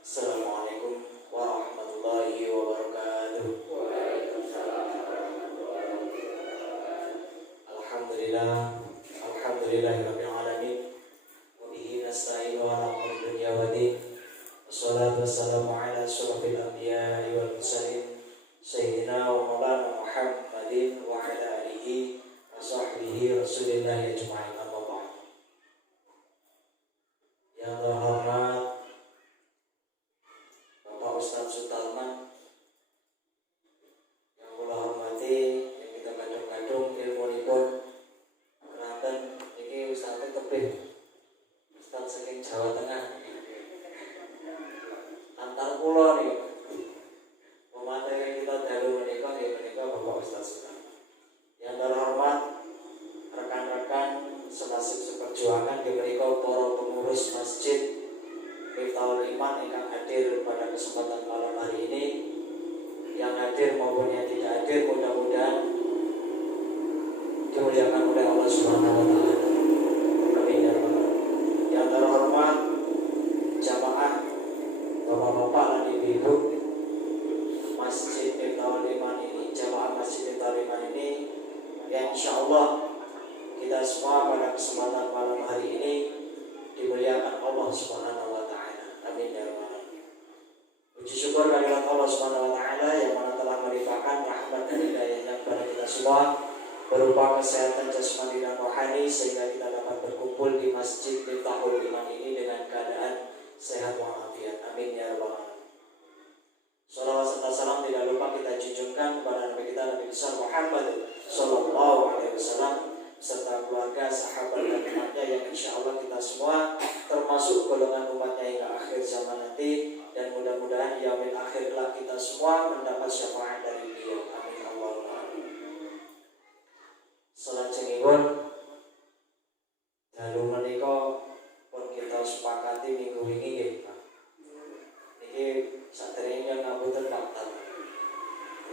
Assalamualaikum warahmatullahi wabarakatuh. Alhamdulillah, alhamdulillahirabbil alamin. Wa bihi nasta'inu ala umuri dunya waddin. Wassalatu wassalamu ala asyrofil anbiya'i wal mursalin sayyidina wa maulana Muhammadin wa ala alihi wa sahbihi rasulillahi ajma'in. Amma ba'd. Yang terhormat Bapak Ustadz Sutarman, yang kula hormati, yang kita kadung-kadung ilmunipun Keranten iki Ustadz tebih Ustadz saking Jawa Tengah. Antar kula nih pemateri kita dalu menika Bapak Ustadz Sutarman. Yang terhormat rekan-rekan senasib seperjuangan di menika para pengurus masjid Miftahul Iman yang hadir pada kesempatan malam hari ini, yang hadir maupun yang tidak hadir, mudah-mudahan dimuliakan oleh Allah Subhanahu wa taala. Amin ya rabbal alamin. Yang terhormat jamaah bapak-bapak dan ibu-ibu Masjid Miftahul Iman ini, jamaah Masjid Miftahul Iman ini, yang insyaallah kita semua pada kesempatan malam hari ini dimuliakan Allah Subhanahu wa taala. Amin ya rabbal alamin. Puji syukur kehadirat Allah Subhanahu wa taala yang mana telah melimpahkan rahmat dan hidayahnya kepada kita semua berupa kesehatan jasmani dan rohani sehingga kita dapat berkumpul di Masjid Miftahul Iman ini dengan keadaan sehat walafiat. Amin ya rabbal alamin. Salawat serta salam tidak lupa kita junjungkan kepada Nabi kita Nabi besar Muhammad sallallahu alaihi wasallam serta keluarga, sahabat dan umatnya yang insya Allah kita semua termasuk golongan umatnya hingga akhir zaman nanti, dan mudah-mudahan di yaumil akhir kelak kita semua mendapat syafaat dari beliau. Amin Allahumma amin. Salajengipun dalu menika pun kita sepakati minggu wingi nggih Pak. Niki saderenge ngapunten Pak.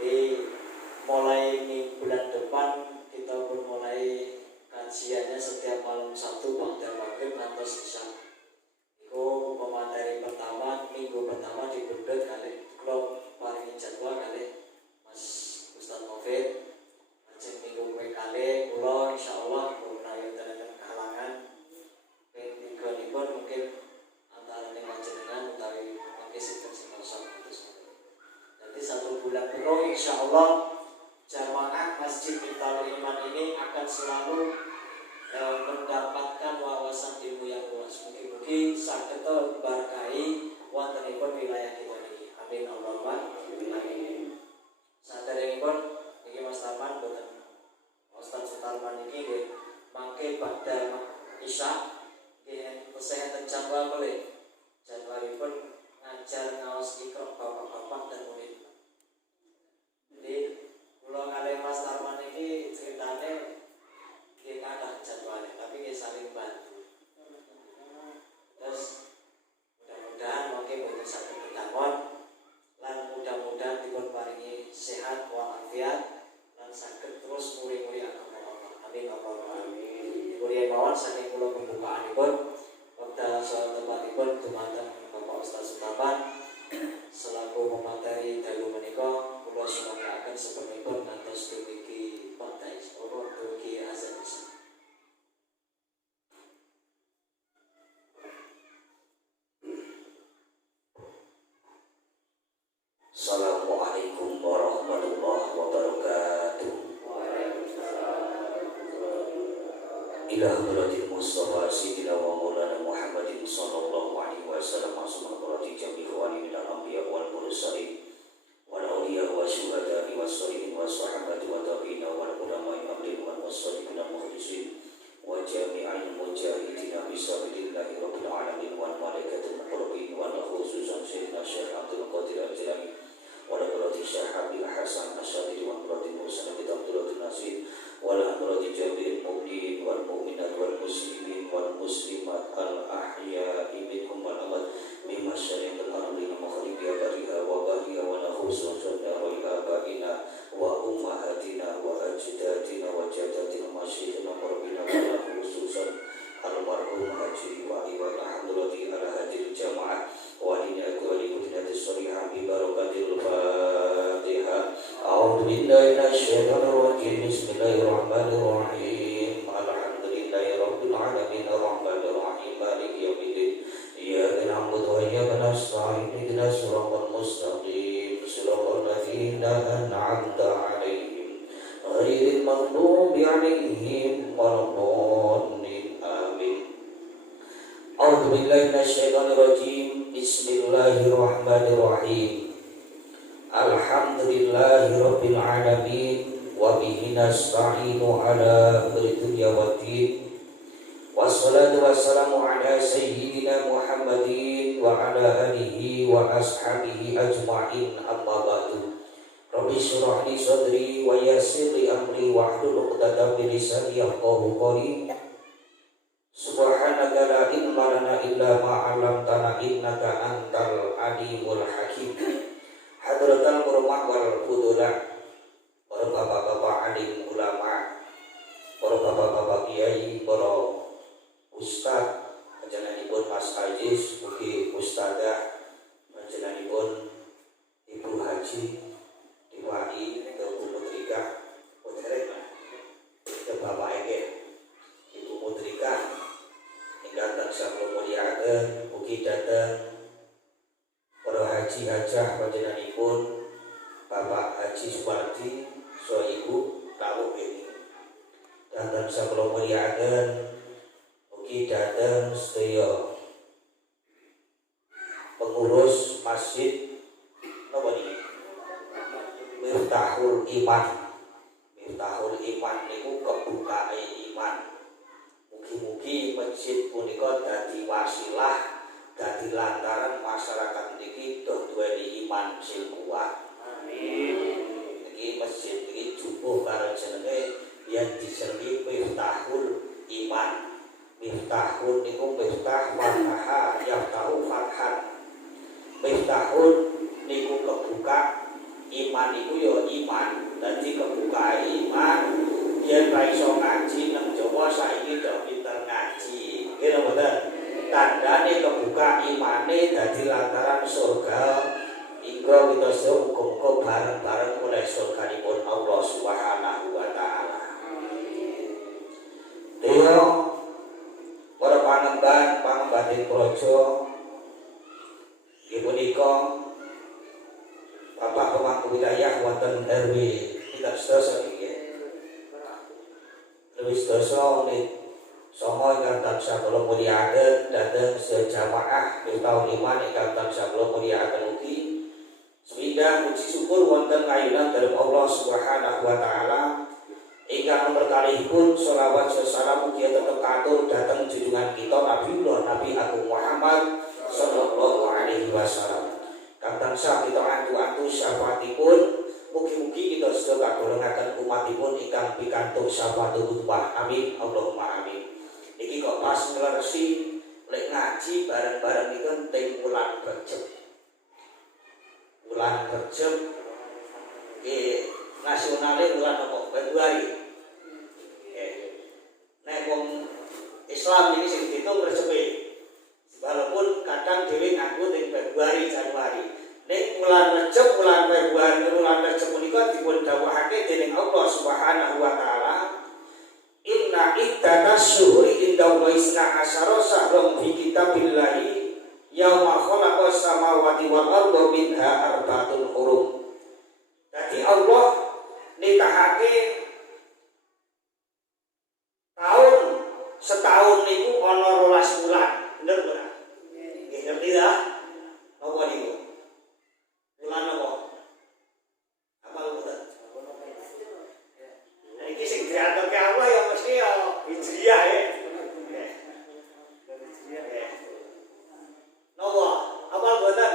Jadi mulai bulan depan kita pun mulai kajiannya setiap malam Sabtu pada maghrib ngantos isya. Iku pemateri pertama minggu pertama dibundut kali kula paringi jadwal kali Mas Ustaz Taufik. Lajeng minggu kali kula insyaallah menawi wonten kalangan ping 3 nipun mungkin antara panjenengan utawi mungkin sinten sing terus. Nanti 1 bulan penuh insyaallah jamaah Masjid Miftahul Iman ini akan selalu mendapatkan wawasan ilmu yang luas. Mugi-mugi saged berkahi wontenipun wilayah kita ini. Amin Allahumma amin. Saderengipun iki Mas Tarman boten Ustaz Sutarman iki nggih mangke pada isya nggih kesehatan jadwal boleh. Jadwalipun ngajar ngaos ikra bapak-bapak dan murid. Jadi kula kalih Mas Tarman iki ceritane nggih kathah jadwale, tapi nggih saling bantu. Terus mudah-mudahan mungkin boten saged kedangon lan mudah-mudahan dipun paringi sehat walafiat lan saged terus muri-muri agama Allah. Amin Allahumma amin. Dipun mawon saking kula pembukaanipun wekdal salat tempatipun dumateng Bapak Ustaz Sutarman selaku pemateri dalu menika. Kula sumanggaken sepenipun ngantos dumugi pantai Solo dumugi azan isya. Assalamualaikum warahmatullahi wabarakatuh. Ila hadratil Mustafa Sayyidina wa Maulana Muhammadin sallallahu alaihi wasallam asma hadrati jami'i wali minal anbiya wal mursalin wal awliya wa syuhada'i was sholihin was sahabati wa tabi'ina wal ulama'i amrin wal wassalihin wal mukhlisin wa jami'al mujahidina fisabilillahi rabbil alamin wal malaikatil muqarrabin wal khususan sayyidina Syekh Abdul Qadir Al-Jilani wal hadrati Syekh Abil Hasan Asy'ari wal hadrati Musa bin Abdul Nasir wal hadrati jami'il mu'minin wal mu'minat wal muslimin wal muslimat al ahya'i minhum wal amwat min masyariqil ardi maghribiha bariha wa bariha wa khususan dari abaina wa ummahatina wa ajdadina wa jaddatina masyikhina rabbina wa khususan almarhum Haji wa Iwan Hadrati ala hadil jamaah wa Bismillahirrahmanirrahim. Alhamdulillahirabbil alamin arrahmanir rahim maliki yaumiddin. Iyyaka na'budu wa iyyaka nasta'in ihdinas siratal mustaqim siratal ladzina an'amta 'alaihim ghairil maghdubi 'alaihim waladdallin. Amin. A'udzu billahi minasyaitonir rajim. Bismillahirrahmanirrahim. Alhamdulillahirabbil alamin wa bihi nasta'inu ala amri dunya waddin. Wassalatu wassalamu ala sayyidina Muhammadin wa ala alihi wa ashabihi ajma'in, amma ba'du. Rabbi shrah li sadri wa yassir li amri wahlul 'uqdatam min lisani yafqahu qawli. Subhanaka la ilma lana illa ma 'allamtana innaka antal alimul hakim. Hadratal qurma wal fudula, para bapak-bapak alim ulama, para bapak-bapak kiai, para ustaz, panjenenganipun Mas Aziz, mugi ustadzah, panjenenganipun Ibu Haji Diwai, Ibu Mutrika, Bapak Ege, Ibu Mutrika, ingkang tansah kula mulyakaken, mugi dateng para haji hajah panjenenganipun Bapak Haji Suwardi saha Ibu Tawuk ini. Dan tansah kula mulyakaken mugi dateng sedaya pengurus masjid napa niki? Miftahul Iman. Miftahul Iman niku kebukaane iman. Mugi-mugi masjid punika dadi wasilah, dadi lantaran masyarakat niki duweni iman sing kuat. Amin. Niki masjid iki jupuh karo jenenge yen diserwi Miftahul Iman. Miftahul niku miftah fataha yaftahu fathan. Miftahul niku kebuka, iman niku ya iman. Dadi kebuka iman yen ra iso ngaji nang Jawa saiki do pinter ngaji. Nggih napa mboten? Tandane kebuka imane dadi lantaran surga. Inggo kita sedaya muga-muga bareng-bareng oleh surganipun Allah Subhanahu wa taala. Dewa para pangemban praja ibu punika Bapak Pemangku Wilayah wonten RW kita sedasa nggih. RW sedasa menit songo ingkang tansah kula mulyakaken dhateng sejamaah Miftahul Iman ingkang tansah kula mulyakaken ugi sumingga puji syukur wonten kayunan dalem Allah Subhanahu wa taala ingkang nomor kalihipun sholawat salam mugi tetep katur dhateng junjungan kita Nabi Agung Muhammad sallallahu alaihi wasallam. Kang tansah kita antu-antu syafaatipun, mugi-mugi kita sedaya kagolongaken umatipun ingkang pikantuk syafaatul ummah. Amin Allahumma amin. Iki kok pas ngleresi lek ngaji bareng-bareng iki teng wulan Rejeb. Wulan Rejeb nasionale wulan apa? Februari. Nek wong Islam ini sing diitung Rejebe. Walaupun kadang dhewe nganggo teng Februari Januari. Nek wulan Rejeb, wulan Februari, wulan Rejeb menika dipun dawuhake dening Allah Subhanahu wa taala, inna iddatas syuhuri indallahi isna asyara syahran fi kitabillahi yauma khalaqas samawati wal arda minha arba'atun hurum. Jadi Allah nitahake tahun setahun niku ana 12 bulan. Bener ora? Nggih ngerti ta? Apa niku? Bulan apa? Apa mboten? Nah iki sing diaturke Allah ya mesti ya Hijriah ya. Napa? Apa mboten?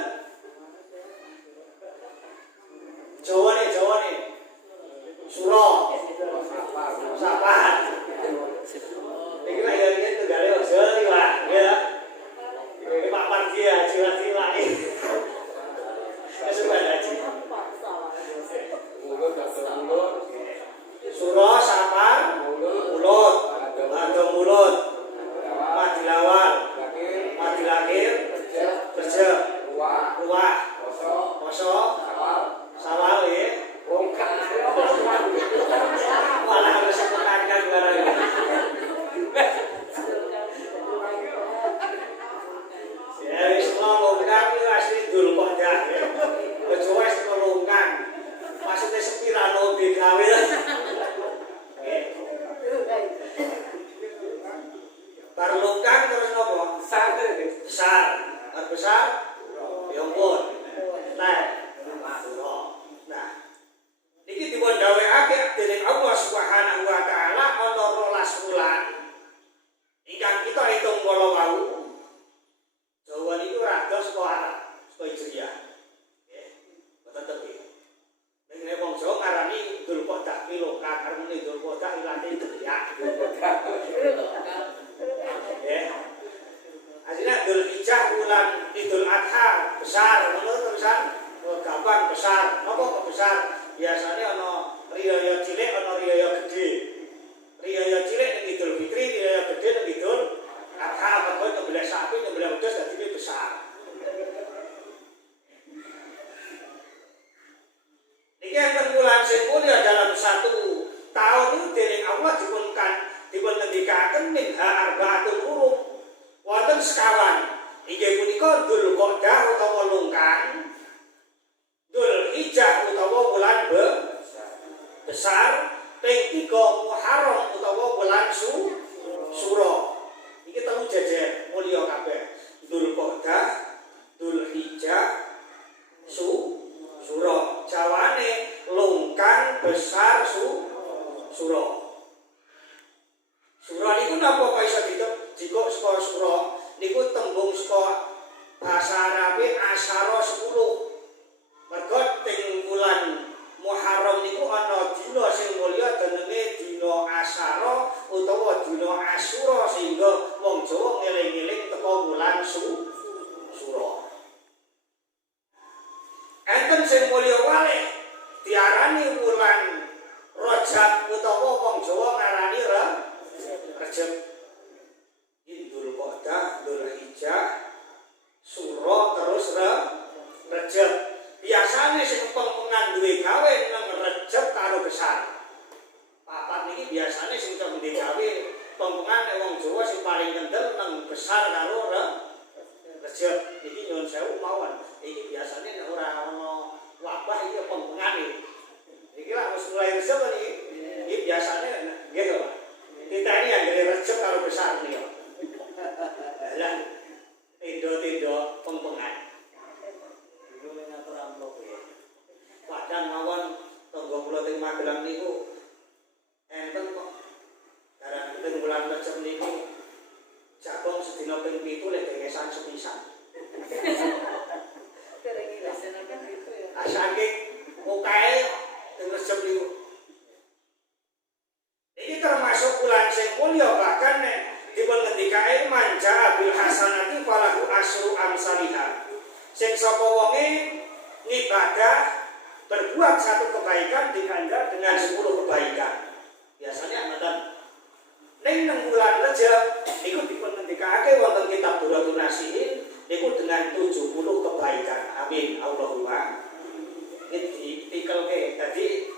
besar, ngono tulisan gampang besar. Napa kok besar? Biasane ana riyaya cilik, ana riyaya gedhe. Riyaya cilik ning Idul Fitri, riyaya gedhe ning Idul Adha, mergo nyembelih sapi, nyembelih wedhus dadi besar. Niki enten wulan sing mulya dalam satu tahun itu dening Allah dipun ngendikaken minha arba'atul hurum. Wonten sekawan. Inggih punika Dzulqa'dah utawa lungkan, Dzulhijjah utawa wulan besar, ping 3 Muharram utawa wulan Suro. Iki telu jejer mulya kabeh. Dzulqa'dah, Dzulhijjah, Suro. Jawane lungkan besar Suro. Suro niku napa kok iso dikok saka Suro? Niku tembung saka basa Arabe Asyara 10. Mergo teng wulan Muharram niku ana dina sing mulya jenenge dina Asyara utawa dina Asyura, sehingga wong Jawa ngeling-eling teka wulan Suro. Enten sing mulya walih diarani wulan Rajab utawa wong Jawa ngarani Rajab. Dzulqa'dah, Dzulhijjah, Suro terus Rajab. Biasane sing pengen duwe gawe nang Rajab karo besar. Papat niki biasane sing duwe gawe pengen wong Jawa sing paling kendel nang besar karo Rajab. Iki nyuwun sewu mawon. Iki biasane nek ora ana wabah iki pengene. Iki lak wis mulai Rajab iki. Iki biasane nggih to, Pak. Ditani anggere Rajab karo besar niku. Lah tenda-tenda pempengan. Iku ngatur amplop ya. Padahal mawon tangga kula teng Magelang niku enten kok. Darang teng bulan Rajab niku jagong sedina ping 7 lek dengesan sepisan. Dereng dilaksanakan itu ya. Saking mukae teng Rajab niku. Ini termasuk bulan sing mulya, bahkan nek dipun ngendikae manja bil hasanati falahu asyru amsalihha. Sing sapa wonge ngibadah berbuat satu kebaikan diganda dengan 10 kebaikan. Biasanya ngoten. Ning bulan Rajab niku dipun ngendikake wonten kitab Duratun Nasihin niku dengan 70 kebaikan. Amin. Allahumma. Iki dikelke dadi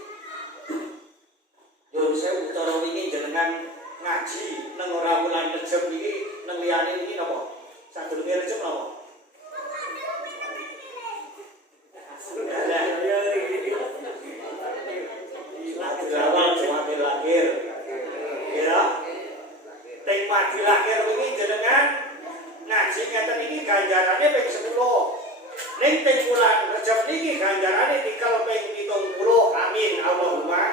yo saya utara wingi jenengan ngaji nang ora wulan Rajab iki nang liyane iki napa? Sadurunge Rajab napa? Awal Jumat lahir. Ya. Teng mati lahir wingi jenengan ngaji ngeten iki ganjarane ping 10. Ning teng wulan Rajab niki ganjarane tikel ping 70. Amin. Allahumma.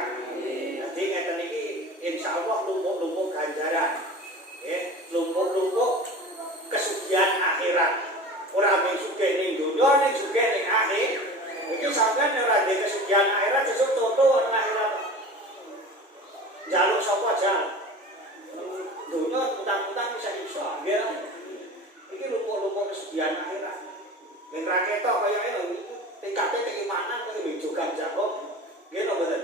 Dadi ngeten iki insyaallah lumpuk-lumpuk ganjaran. Lumpuk-lumpuk kesugihan akhirat. Ora mung sugih ning donya, ning sugih ning akhir. Iki sampeyan ora duwe kesugihan akhirat sesuk toto nang akhirat. Jaluk sapa jan? Donya utang-utang bisa nggih. Iki lumpuk-lumpuk kesugihan akhirat. Nek ra ketok kaya ngene TKP keimanan kaya jogan jago. Nggih to mboten?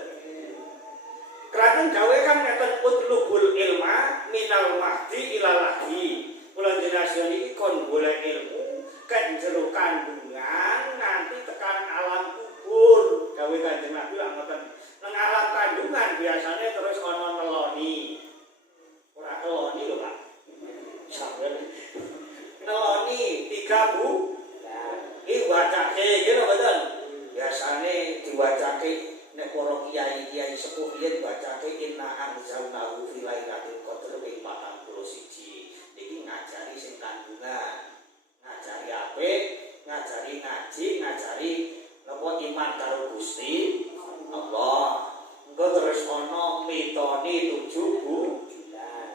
Kraton gawe kan ngeten utlubul ilma minal mahdi ilal lahdi. Kula jenengan iki kon golek ilmu kan jero kandungan nanti tekan alam kubur. Gawe Kanjeng Nabi lak ngoten. Nang alam kandungan biasane terus ana neloni. Ora neloni lho, Pak. Sampeyan neloni 3 Bu. Iki wacake nggih mboten. Biasane diwacake nek para kiai-kiai sepuh riyen bacake inna anzalnahu fi lailatul qadr ping 41. Niki ngajari sing kandungan, ngajari apik, ngajari ngaji, ngajari napa iman karo Gusti Allah. Engko terus ana mitoni 7 bulan.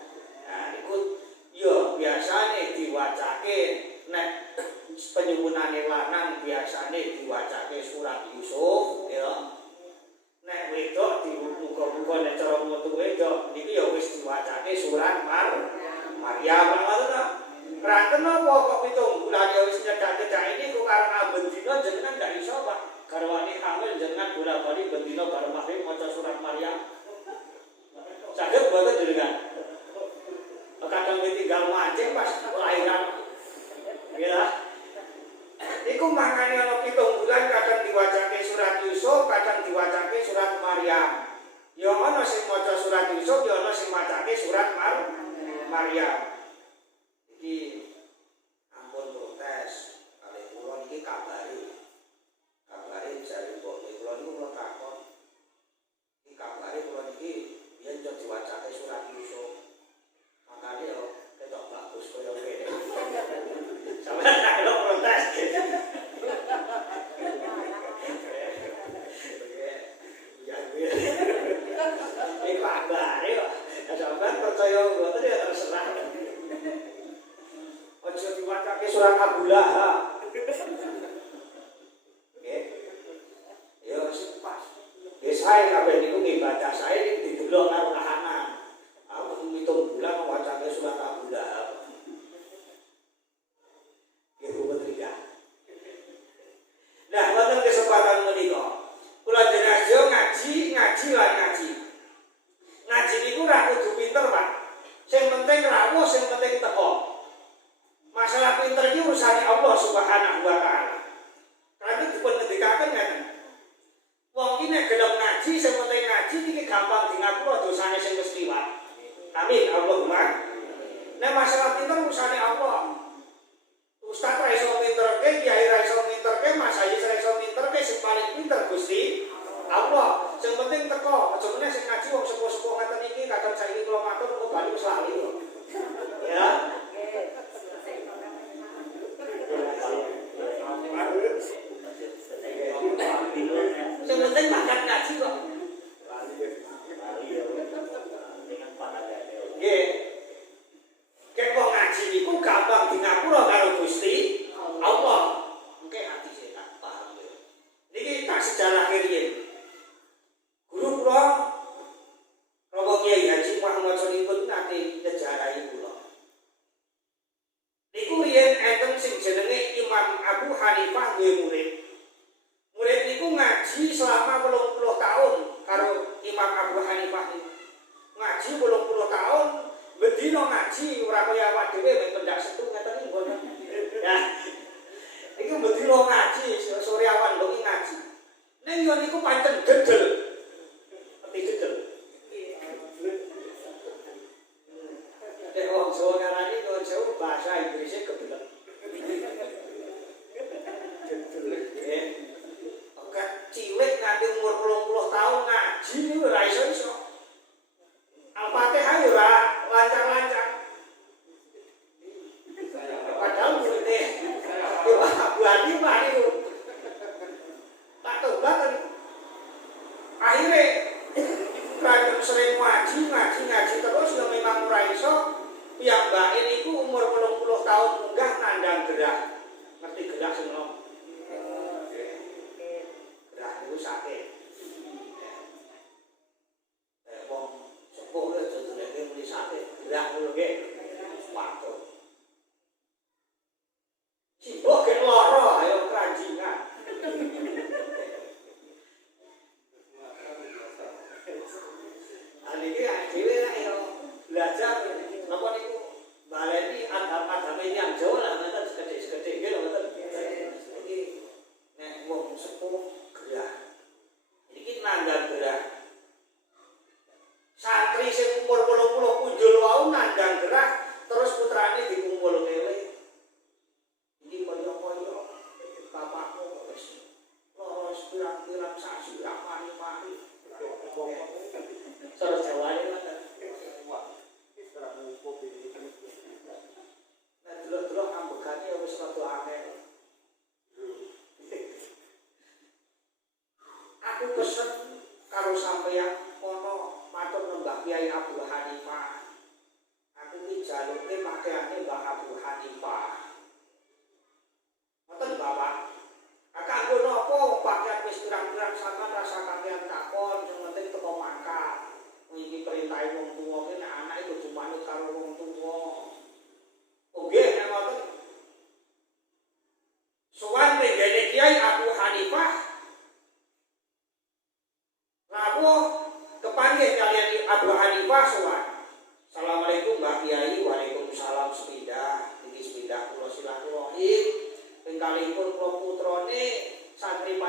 Nah niku ya biasane diwacake nek penyuwunane lanang biasane diwacake surat Yusuf ya. Nek wedok dibuka-buka nek cara metu wedok niki ya wis diwacake surat Maryam ngoten ta. Ranten apa kok 7 bulan ya wis nyedak-nyedak ini kok karo Maryam. Saged boten jenengan. Kadang tinggal mancing pas lahiran. Ya. Iku makane ana 7 bulan kadang diwacake surat Yusuf, kadang diwacake surat Maryam. Ya ana sing maca surat Yusuf, ya ana sing macake surat Maryam. Iki ampun protes. Kalih kula niki kabari jare mbok kula niku kula takon. Iki kabare kula niki biyen yo diwacake surat Yusuf. Makane yo ketok bagus koyo ngene. Sampeyan tak kira protes. Ya gue. Iki kabare kok. Sampeyan percaya mboten ya terserah. Ojo diwacake surat Abu Lahab. Nggih. Ya wis pas. Wis sae kabeh niku ibadah sae didelok karo kahanan. Aku 7 bulan wacake surat Abu Lahab. Nggih putri ya. Nah, wonten kesempatan menika kula jenengan ngaji lan ngaji. Ngaji niku ora kudu pinter, Pak. Sing penting rawuh, sing penting teko. Masalah pinter iki urusane Allah Subhanahu wa taala. Karena dipun ngendikaken ngeten. Wong iki nek gelem ngaji, sing penting ngaji iki gampang di ngapura dosane sing wis liwat. Amin Allahumma. Nek masalah pinter urusane Allah. Ustaz ra iso pinterke, kiai ra iso pinterke, mas ayi ra iso pinterke, sing paling pinter Gusti Allah. Sing penting teko. Aja meneh sing ngaji wong sepuh-sepuh ngaten iki kadang saiki kula matur kok bali wis lali kok. Ya. Sing penting makan ngaji kok. Nggih. Kek wong ngaji niku gampang di ngapura karo Gusti Allah. Engke ati setan paham ya. Niki tak sejarah riyen. Guru kula Romo Kyai Haji Muhammad Solihin nate njarahi kula. Niku riyen enten sing jenenge Imam Abu Hanifah duwe murid. Murid niku ngaji selama 80 tahun karo Imam Abu Hanifah niku. Ngaji 80 tahun, bedino ngaji ora kaya awak dhewe mek pendak setu ngeten iki mboten. Ya. Iki bedino ngaji sore awan bengi ngaji. Ning yo niku pancen gedel. Ngerti gedel. Nek wong Jawa ngarani wong Jawa bahasa Inggrisnya kebelet. Gedel. Oke, cilik nganti umur 80 tahun ngaji niku ora iso. Al-Fatihah yo ora lancar-lancar. Padahal muridnya Abu Hanifah niku tak tobat kan. Akhirnya kan sering ngaji terus yo memang ora iso. Piyambake niku umur 80 tahun munggah nandang gerah. Ngerti gerah sing nom. Gerah niku sakit. Wong sepuh lho jenenge muni sakit. Gerah lho nggih. Waduh. Sibuk ke lara ayo keranjingan. Aniki dhewe nek yo belajar napa niku baleni adab-adabe yang Jawa lah ngoten segede-segede nggih lho ngoten. Iki nek wong sepuh gerah. Iki nandang gerah. Santri sing umur 80 punjul wau nandang gerah terus putrane dikumpul kewe. Iki kaya-kaya bapakmu wis lara pirang-pirang sasi ora mari-mari. Cara Jawane ngoten. Nek delok-delok ambegane wis rada akeh. Aku pesen karo sampeyan kono matur Mbah Kyai Abu Hanifah. Aku iki jaluke pakaiane Mbah Abu Hanifah. Ngoten Bapak. Kanggo napa pakaian wis pirang-pirang sampean rasa pakaian takon sing penting teko makan. Iki perintahe wong tuwa ki nek anak iku kudu manut karo wong tuwa. Nggih nek ngoten. Sowan dene Kyai Abu Hanifah rawuh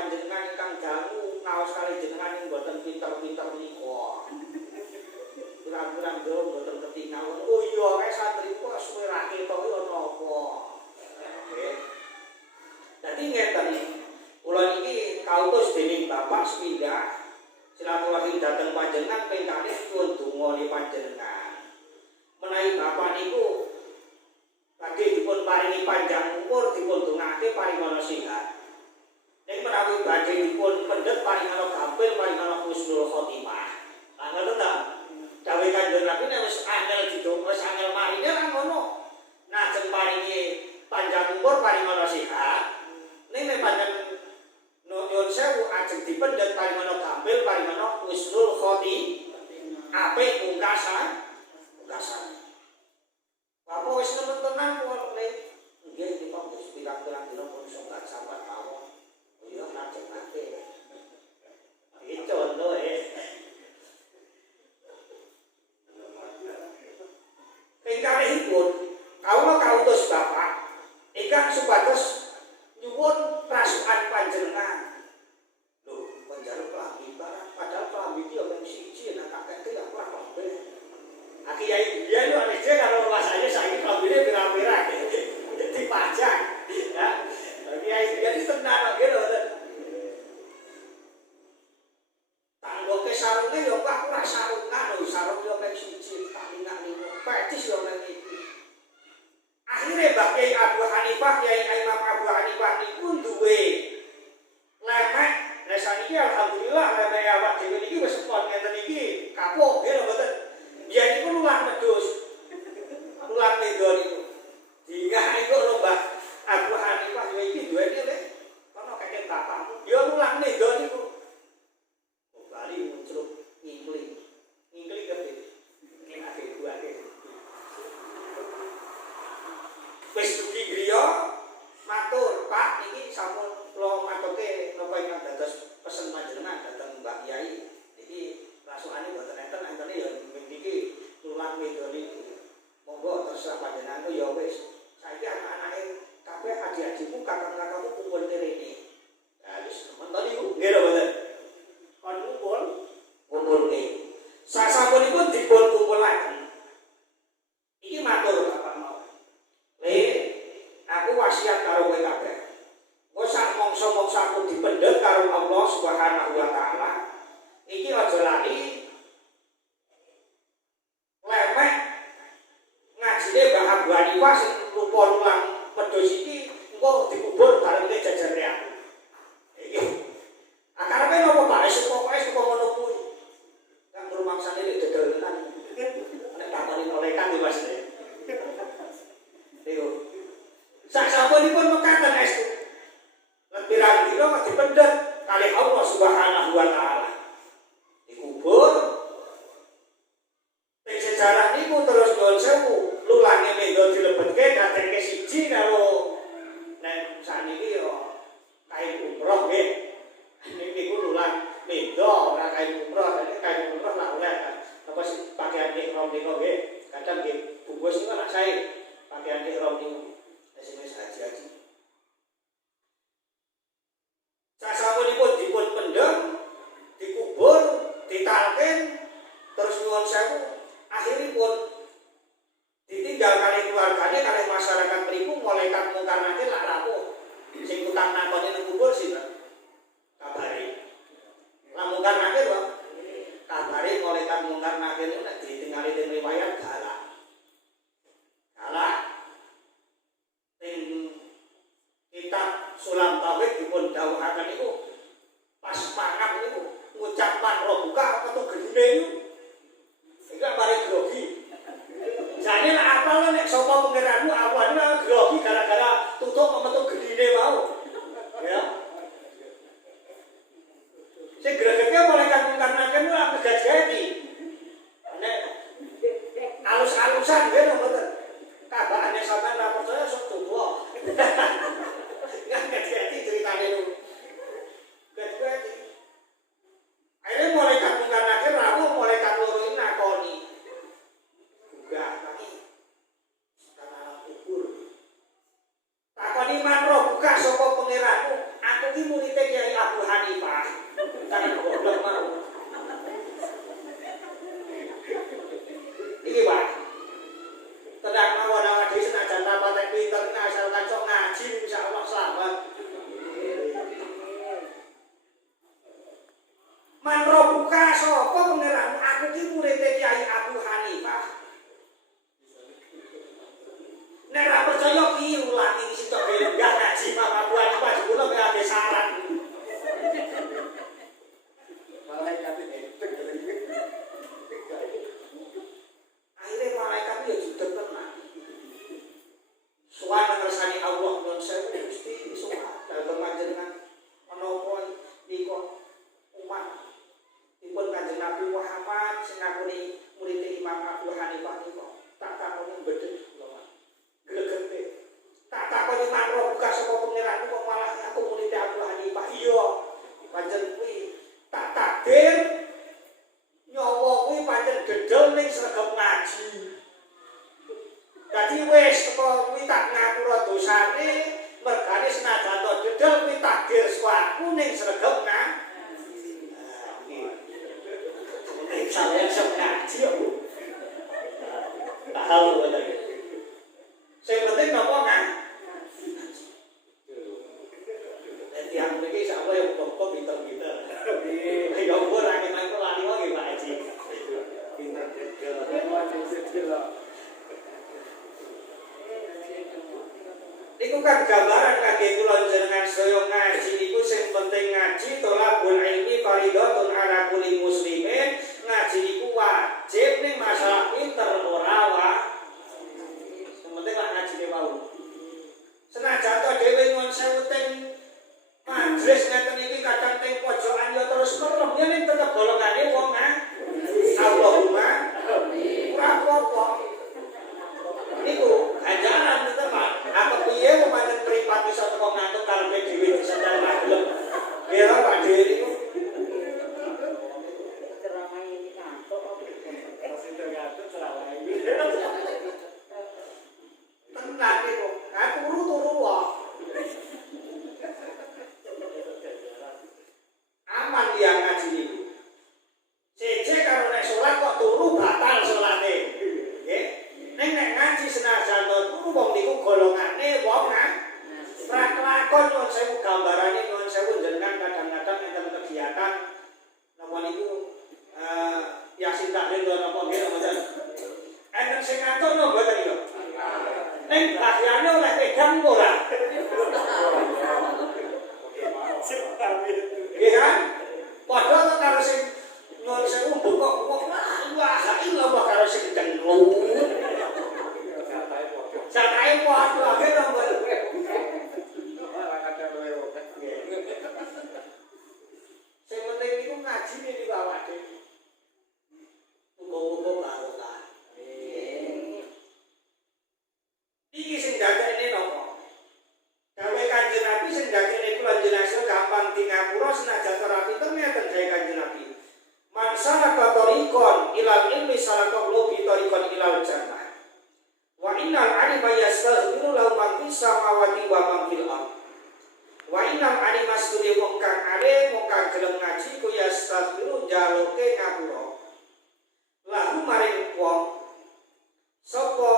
panjenengan ingkang dangu ngaos kali jenengan ing boten pinter-pinter menika. Pirang-pirang dhewe boten ketingal. Oh iya kae santri kok suwe ra ketok ya napa. Nggih. Dadi ngeten kula niki kautus dening Bapak sepindah silaturahim dhateng panjenengan ping kalih nyuwun dongane panjenengan. Menawi Bapak niku badhe dipun paringi panjang umur dipun dongake paringana sehat. Nek menawi badhe dipun pendhet paringana gampil paringana husnul khotimah. Lah ngoten ta? Dawuh Kanjeng Nabi nek wis angel didong wis angel marine ra ngono. Najeng paringi panjang umur paringana sehat. Nek panjenengan nyuwun sewu ajeng dipendhet paringana gampil paringana husnul khotimah. Apik pungkasan. Bapak wis nemen tenan kok nek nggih nika wis pirang-pirang dina pun sokat sambat mawon. Ya lajeng mate. Iki contoh Ingkangipun kawula kautus Bapak ingkang supados nyuwun rasukan panjenengan. Lho, panjaluk klambi barang padahal klambi iki yo mung siji nek kakek iki ora kabeh. Aki yai biyen yo nek karo rasane saiki klambine pira-pira dipajang. Ya. Bagi yai biyen tenan kok gitu. Tanggoke sarunge yo kok ora sarungan lho, sarung yo mung siji tak lingak-linguk. Pecis yo nang iki. Akhire Mbah Kyai Abu Hanifah, Kyai Imam Abu Hanifah niku duwe lemek. Lah saniki alhamdulillah lemek awak dhewe niki wis pon ngeten iki kapok nggih lho mboten. Biyen niku lulah medhus. Lulah medo niku. Dingah niku lho Mbah Abu Hanifah yo iki duweni lek kono kakek bapakmu. Yo lulah medo niku. Bali muncul ngingling. Ngingling kabeh. Nek ake buake. Wis dugi griya matur Pak niki sampun kula maturke napa ingkang dados pesen panjenengan dhateng Mbak Kyai niki rasukane mboten enten-entene ya niki lulang medo niki monggo terserah panjenengan ya wis saiki anak-anake kabeh adik-adikku kakak-kakakku kumpul rene ya wis temen niku nggih lho mboten kon kumpul nggih sasampunipun dipun kumpulaken iki matur Bapak mau aku wasiat karo kowe kabeh. Kowe sak mangsa-mangsa aku dipendhet karo Allah Subhanahu wa taala. Iki aja lali lemek ngajine Mbah Abu Hanifah sing rupa lulang wedhus iki engko dikubur bareng jajare aku. Iki akarepe napa Pak wis pokoke saka ngono kuwi. Kang rumangsane lek dedelan. Nek takoni malaikat iki Mas. Lho sasampunipun mekaten estu. Pirang dina kok dipendhet kalih Allah Subhanahu wa taala. Dikubur. Ing sejarah niku terus nyuwun sewu, lulange menggo dilebetke datengke siji karo nek saniki yo kain umroh nggih. Niku lulang menggo ora kain umroh, nek kain umroh lak oleh kan. Apa sing pakaian ihram niku nggih. Kadang nggih bungkus niku anak sae pakaian ihram niku. SMS haji-haji. Sasampunipun dipun pendhem, dikubur, ditalken, terus nyuwun sewu, akhiripun ditinggal kali keluargane kali masyarakat mriku malaikat mungkar nakir lak rapuh. Sing utang nakone nang kubur sinten? Kabare. Lah mungkar nakir wae. Kabare malaikat mungkar nakir niku nek ditingali teng riwayat galak. Galak Sapa pangeranmu? Aku ki murid Kiai Abu Hanifah. Nek ora percaya ki ulangi iki sitok enggak ngaji Imam Abu Hanifah kula pe saran. Malaikat ini. Akhirnya malaikat ya judet tenan. Sowan ngersani Allah nyuwun sewu Gusti sowan dalem panjenengan menapa nika umat dipun Kanjeng Nabi Muhammad sing ngakuni murid Imam Abu Hanifah nika tak takoni mbedet kula. Gregete. Tak takoni makro buka sapa pangeran kok malah aku murid Abu Hanifah. Iya. Pancen kuwi tak takdir nyawa kuwi pancen gedel ning sregep ngaji. Dadi wis teko kuwi tak ngapura dosane, mergane senajan to dedel kuwi takdir swaku ning sregep ngaji. Nek sampeyan sok ngaji yo. Tahu wae. Sing penting napa kan? Dadi aku iki sak wae kok pinter-pinter. Ya ora nang kok lali wae Pak Haji. Pinter juga. Iku kan gambaran kangge kula jenengan sedaya ngaji niku sing penting ngaji tolabul ilmi fardhatun ala kulli muslimin. Ngaji niku wajib ning masalah pinter ora wae. Sing penting lah ngajine wau. Senajan to dhewe nyuwun sewu teng majelis ngeten iki kadang teng pojokan ya terus merem ya ning tetep golongane wong Allahumma ora apa-apa. Niku ajaran tetep apa piye pancen mripat iso teko ngantuk karepe dhewe disadar ra gelem. Ya Pak Dhewe niku Ceramah ini ngantuk apa? Masih tergantung ceramah ini. tenan niku. Aku turu wae. Aman dia ngaji niku. Sece karo nek salat kok turu batal salate. Nggih. Nek ngaji senajan turu wong niku golongane wong praklakon nyuwun sewu gambarane nyuwun sewu jenengan kadang-kadang enten kegiatan napa niku yasin tahlil napa nggih napa enten sing ngatur napa mboten yo. Ning akhirane oleh pegang ora. Nggih kan? Padha karo sing nyuwun sewu kok wah ilah karo sing denglung. Satae padha ae nomor. Sing penting niku ngajine niku awake dhewe. Muga-muga barokah. Iki sing dadekne napa? Gawe Kanjeng Nabi sing dadekne kula jenengan gampang di ngapura senajan ora pinter ngeten gawe Kanjeng Nabi. Man salaka tariqan ilal ilmi salaka bi tariqan ilal jannah. Wa innal alima yastaghfiru lahu man fis samawati wa man fil ardh. Wa innal alima studi wong kang alim wong kang gelem ngaji ku yastaghfiru jaloke ngapura. Lahu maring wong sapa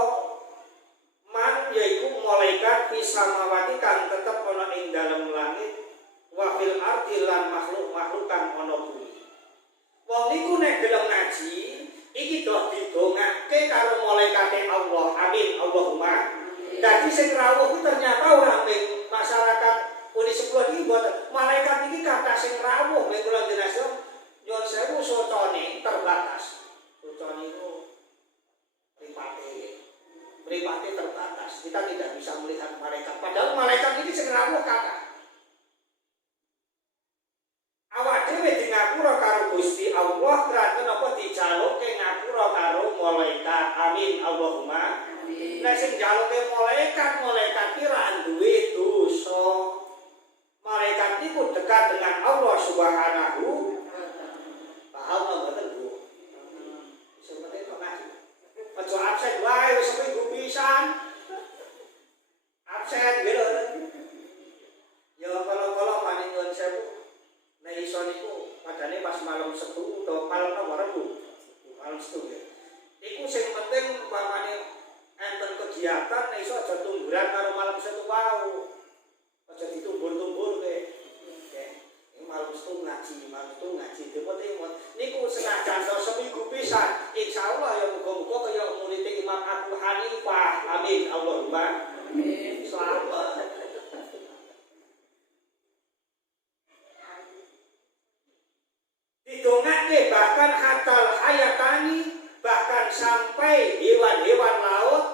man yaiku malaikat fis samawati kang tetep ana ing dalem langit wa fil ardh lan makhluk-makhluk kang ana bumi. Wong niku nek gelem ngaji iki doh didongake karo malaikate Allah. Amin Allahumma. Dadi sing rawuh kuwi ternyata ora ning masyarakat Uni 10 iki mboten. Malaikat iki kathah sing rawuh mek kula jenengan nyuwun sewu socone terbatas. Socone itu mripate terbatas. Kita tidak bisa melihat malaikat. Padahal malaikat ini sing rawuh kathah. Awak dhewe di ngapura karo Gusti Allah kraton apa dijaluke ngapura karo malaikat. Amin Allahumma. Nek sing jaluke malaikat ki ra duwe dosa. Malaikat niku dekat dengan Allah Subhanahu. Paham mboten Bu? Seperti kok ngaji. Aja absen wae wis seminggu pisan. Absen gitu. Ya kalau paling nyuwun sewu. Nek iso niku padane pas malam Setu utawa malam Rabu. Malam Setu ya. Iku sing penting umpamane enten kegiatan nek iso aja tumburan karo malam Setu wau. Aja ditumbur-tumbur ke. Oke. Ini malam Setu ngaji ngaji maksud ngaji timut niku senajan to seminggu pisan insyaallah ya muga-muga kaya murid Imam Abu Hanifah amin Allahumma amin selamat didongake bahkan hatal hayatani bahkan sampai hewan-hewan laut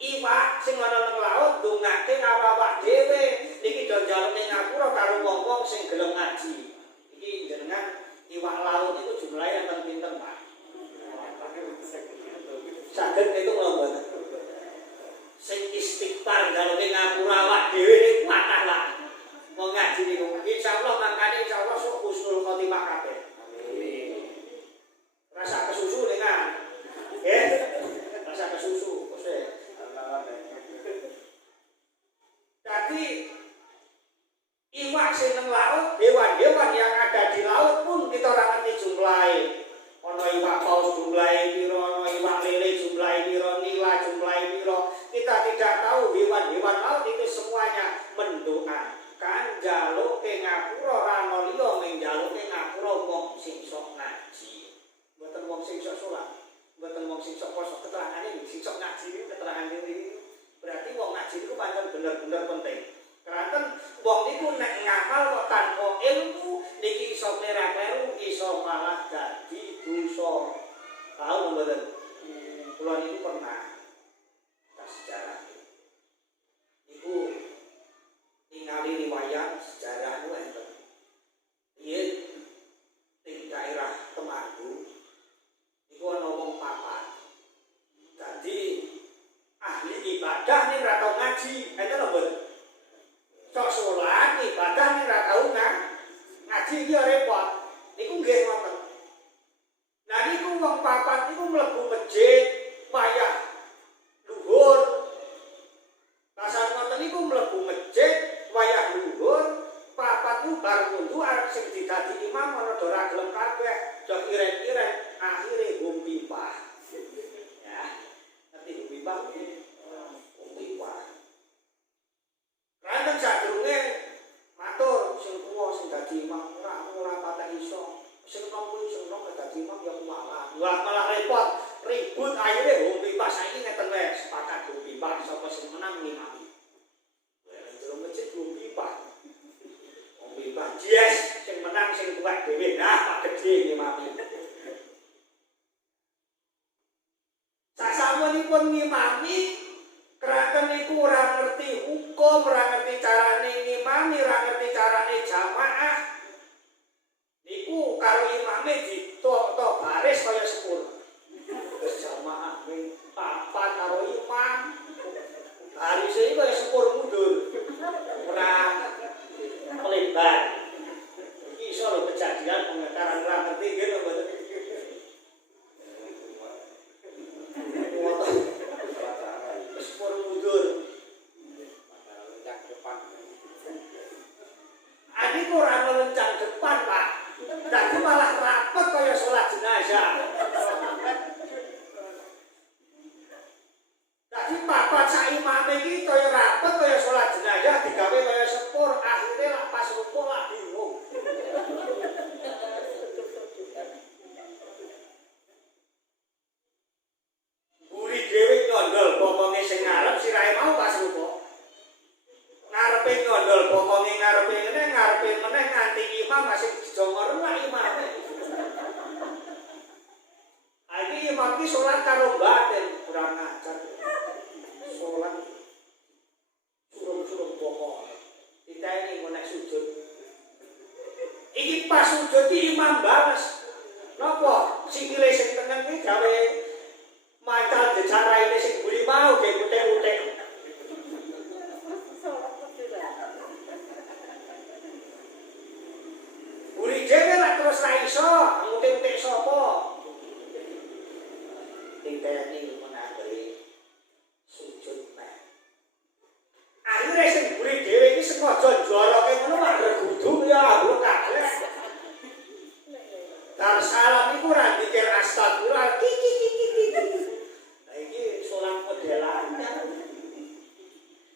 iwak sing ana nang laut ndongake awak dhewe iki do njaluk ning ngapura karo wong-wong sing gelem ngaji iki jenengan iwak laut itu jumlahnya enten pinten Pak saged itu ngono sing istighfar njaluk ning ngapura awak dhewe niku kathah lah mau ngaji niku insyaallah mangkane insyaallah sok husnul khotimah kabeh amin rasa kesusu dengan rasa kesusu jadi iwak sing nang laut, hewan-hewan yang ada di laut pun kita ora ngerti jumlahe. Ana iwak paus jumlahe pira, ana iwak lele jumlahe pira, nila jumlahe pira. Kita tidak tahu hewan-hewan laut itu semuanya mendoakan njaluke ngapura ora ana liya mung njaluke ngapura wong sing sok ngaji. Mboten wong sing sok salat, mboten wong sing sok poso. Keterangane sing sok ngaji iki keterangane iki berarti wong ngaji itu pancen bener-bener penting. Keranten wong niku nek ngamal kok tanpa ilmu niki iso kleru iso malah dadi dosa. Tahu mboten? Kula niku pernah tas sejarah. Niku ningali riwayat sejarah niku enten. Yen ing daerah Temanggung niku ana wong papat. Dadi ahli ibadah ning ra tau ngaji, enten lho mboten. Sok salat ibadah ning ra tau ngaji iki repot. Niku nggih ngoten. Nah niku wong papat niku mlebu masjid wayah luhur. Pasar ngoten niku mlebu masjid wayah luhur, papat niku bar mundu arep sing didadi imam ana ora gelem kabeh, do iren-iren akhire pipa. Ya. Nanti pipa Ranten sadurunge matur sing tuwa sing dadi imam ora patek iso. Sing nom dadi imam ya kuwalah. Wah malah repot, ribut akhire pipa saiki ngeten wae sepakat pipa sapa sing menang ngimami. Lah jero masjid pipa. Pipa yes sing menang sing kuat dhewe nah Pak Gedhe ngimami. Sasampunipun ngimami Keranten niku ora ngerti hukum, ora ngerti carane ngimami, ora ngerti carane jamaah. Niku karo imame ditok-tok baris kaya sepur. Terus jamaah ping papat karo imam. Baris iki kaya sepur mundur. Ora melebar. Iki iso lho kejadian pengetaran ora ngerti nggih lho mboten. Ini ora melencang depan Pak, tapi malah rapet kaya sholat jenazah. Jadi papat sak imame iki kaya rapet kaya sholat jenazah digawe kaya sepur, akhirnya lah pas rukuk lah bingung. Buri dhewe nyondol bokonge sing ngarep sirahe mau pas rukuk. Ngarepe nyondol bokonge ngarepe meneh nganti imam masih dijongor lah imame. Iki imam ki salat karo batin kurang ajar. Salat suruh-suruh bokong. Kita ini mau naik sujud. Iki pas sujud ki imam bales. Napa sikile sing tengen ki gawe mancal jecara ini sing buri mau ge utek-utek. Buri dhewe lak terus ra iso, ngutik-utik sapa? Diteni menagari sujud neh. Akhire sing buri dhewe iki sengaja joroke ngono mak regudu ya lho kabeh. Dar salam iku ora dikir astagfirullah. Lah iki salat modelan.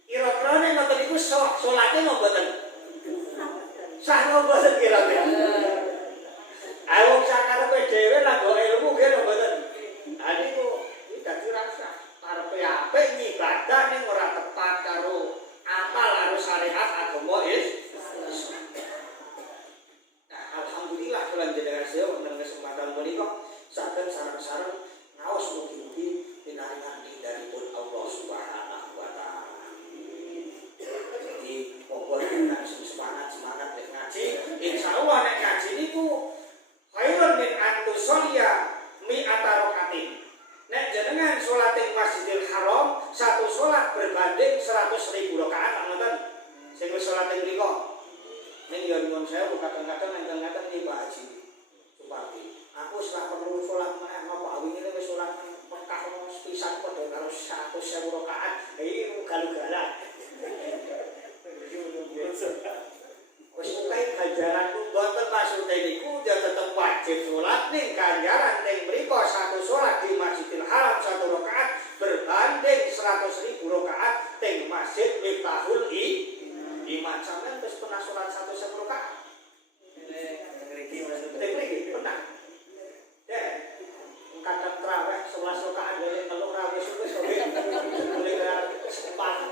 Kira-kira nek ngoten iku salate mboten. Sah mboten kira-kira. apik ngibadah ning ora tepat karo amal harus syariat agama Islam. Nah, alhamdulillah kula jenengan sedaya wonten kesempatan menika saged sareng-sareng ngaos mugi-mugi pinaringan daripun Allah Subhanahu wa taala. Jadi monggo dengan semangat nek ngaji, insyaallah nek ngaji niku khairun min antusolia mi'ata rakatin. Nek jenengan salat ing Masjidil Haram, satu salat berbanding 100.000 rakaat ngoten. Sing wis salat ing mriku. Ning yo nyuwun sewu kadang-kadang enten-enten iki Pak Haji. Supati. Aku wis ora perlu salat meneh apa wingi wis salat Mekah pisan padha karo 100.000 rakaat. Iki ugal-ugalan. Wis pokoke ganjaranku mboten maksude niku ya tetep wajib salat ning ganjaran ning mriku satu salat di Masjidil Haram satu rakaat berbanding 100.000 rakaat teng Masjid Miftahul Iman. Sampeyan wis pernah salat 100.000 rakaat? Mriki pernah. Ya. Kadang traweh 11 rakaat dhewe ngeluh ra wis boleh sepan.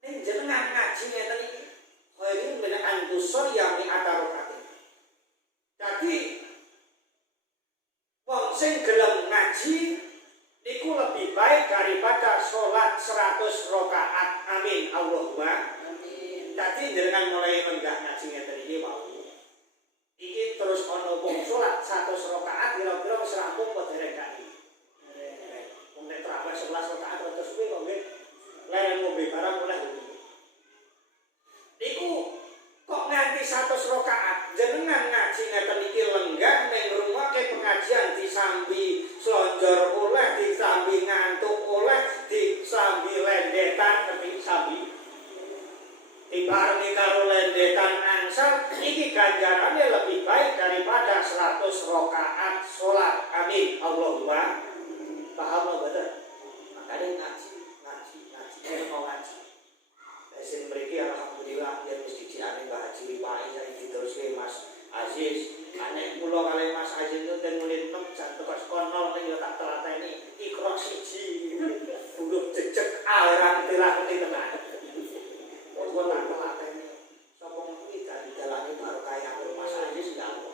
Ning jenengan ngaji ngeten iki khairun min antusor yang mi atarokatin. Jadi wong sing gelem ngaji niku lebih baik daripada salat 100 rakaat. Amin Allahumma amin. Jadi jenengan mulai lenggah ngaji ngeten iki mau. Iki terus ana wong salat 100 rakaat kira-kira wis rampung apa dereng kali. Wong nek traweh 11 rakaat terus kuwi kok nggih leren ngombe barang oleh. Niku kok nganti 100 rakaat jenengan ngaji ngeten iki lenggah ning ngrungokke pengajian disambi slonjor oleh, disambi ngantuk oleh, disambi lendetan tapi sambi dibarengi karo lendetan angsal iki ganjarane lebih baik daripada 100 rakaat salat. Amin Allahumma paham betul. Makanya ngaji mau ngaji. Mesin mriki alhamdulillah yen wis diciane Mbah Haji Lipai saya diteruske Mas Aziz. Anek kula kali Mas Aziz itu ten mulih 6 jan teko sekolah ning yo tak telateni Iqra 1 huruf jejeg arang tilakune tenan. Kok tak telateni. Sapa kuwi dari dalane baru kaya Mas Aziz ndak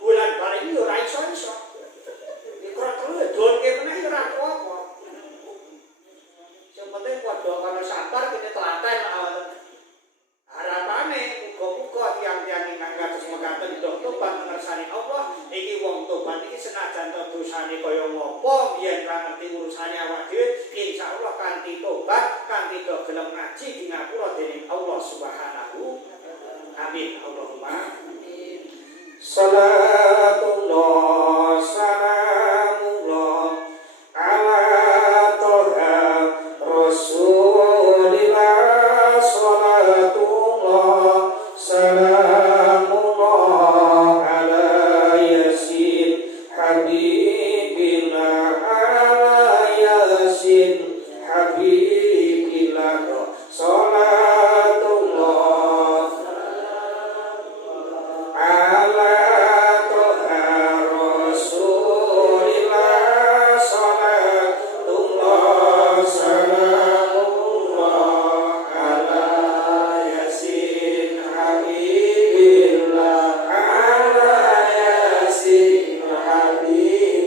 bulan bareng iki ora iso. Iqra terus donke meneh ora apa-apa. Sing penting padha karo sabar kene telaten awak. Harapane muga-muga tiyang-tiyang ingkang kados mekaten ndoh tobat ngersani Allah. Iki wong tobat iki senajan dosane kaya ngopo biyen ra ngerti urusane awak dhewe, insyaallah kanthi tobat, kanthi gelem ngaji di ngapura dening Allah Subhanahu. Amin Allahumma amin. Salatullah salamullah ala toha rasulillah. Salatullah salamullah ala yasin habibillah ala yasin habibillah. Salatullah ala toha rasulillah. Salatullah salamullah ala yasin habibillah ala yasin habibillah.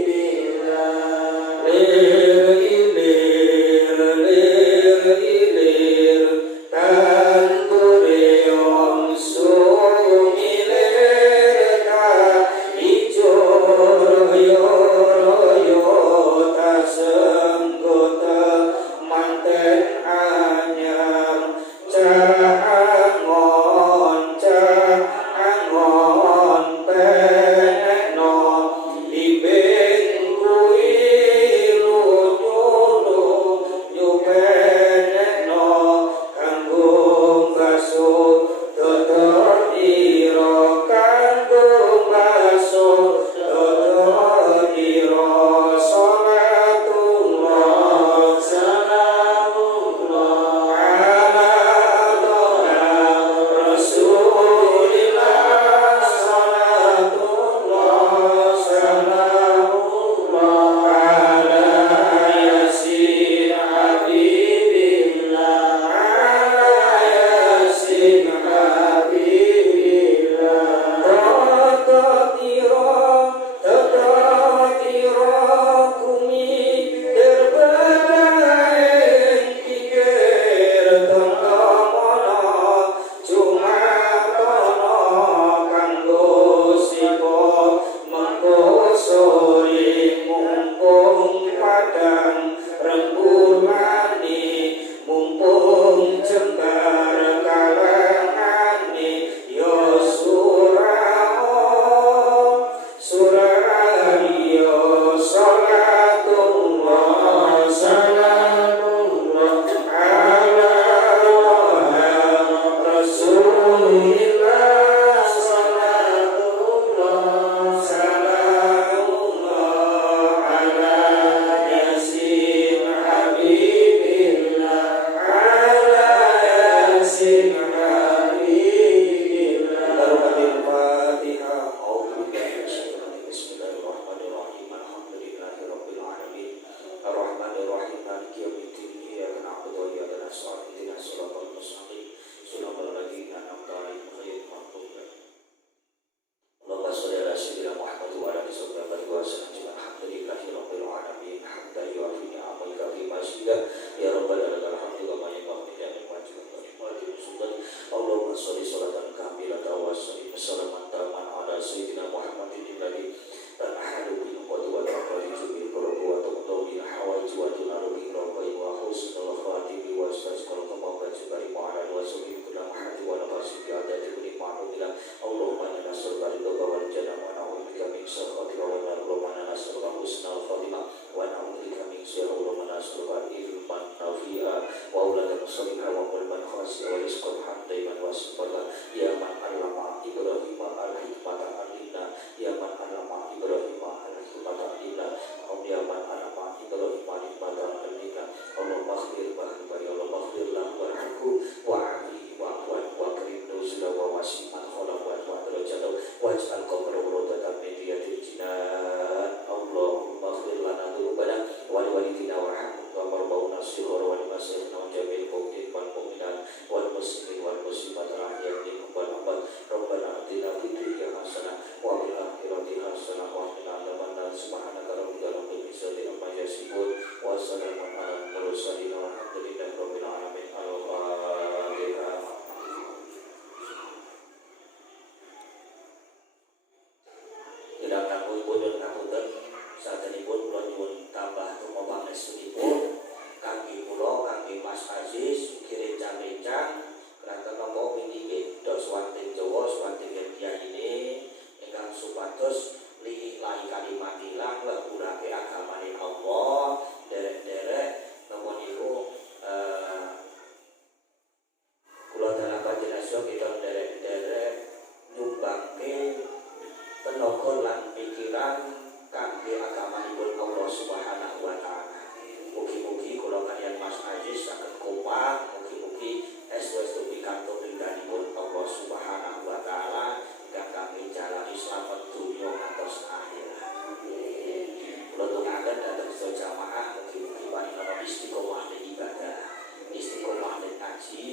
jamaah mugi-mugi paringono istiqomah ning ibadah, istiqomah ning ngaji,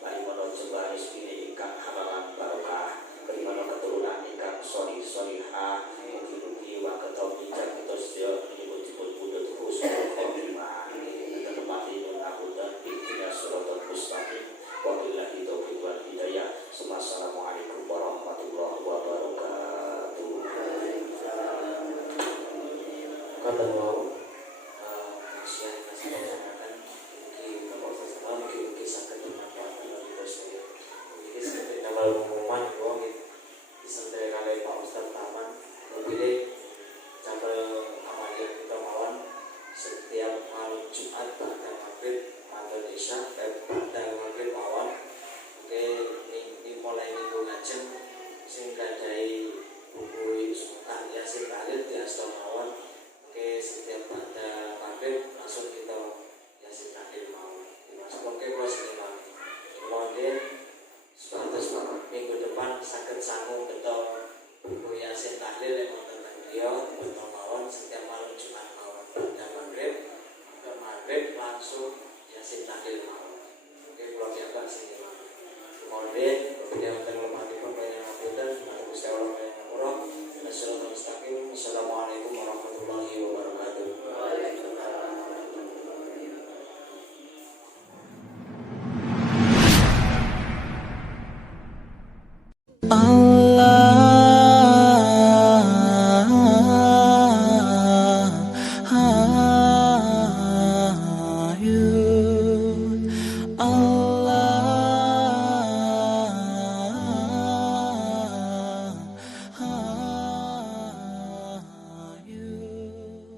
paringono jembar rezeki ingkang halalan barokah, paringono keturunan ingkang sholih-sholihah, mugi-mugi waketo bijak kita sedaya nyebut-nyebut pundhut husnul khotimah. Tetepatipun ngapunten bimbingan suratul mustaqim. Wabillahi taufiq wal hidayah. Assalamualaikum warahmatullahi wabarakatuh. Kata mau kasihan kasih akan mungkin bapak sesama mungkin sampai bermanfaat bagi kita semua. Mungkin sampai tanggal pengumuman bahwa sampai kali Pak Ustadz Taman terpilih sampai amaliyah kita mawan setiap malam Jumat pada maghrib atau isya pada maghrib mawan. Oke, ini mulai minggu ngajeng sehingga dari buku suka Yasin Khalil di Aston Mawan. Oke, setiap pada maghrib langsung kita Yasin Khalil mau dimasuk. Oke, bos ini kemudian sebatas minggu depan sakit sanggup betul buku Yasin Khalil yang tentang beliau betul mawon setiap malam Jumat mawon pada maghrib ke maghrib langsung Yasin Khalil mawon. Oke, kalau agak sini mawon kemudian beliau tentang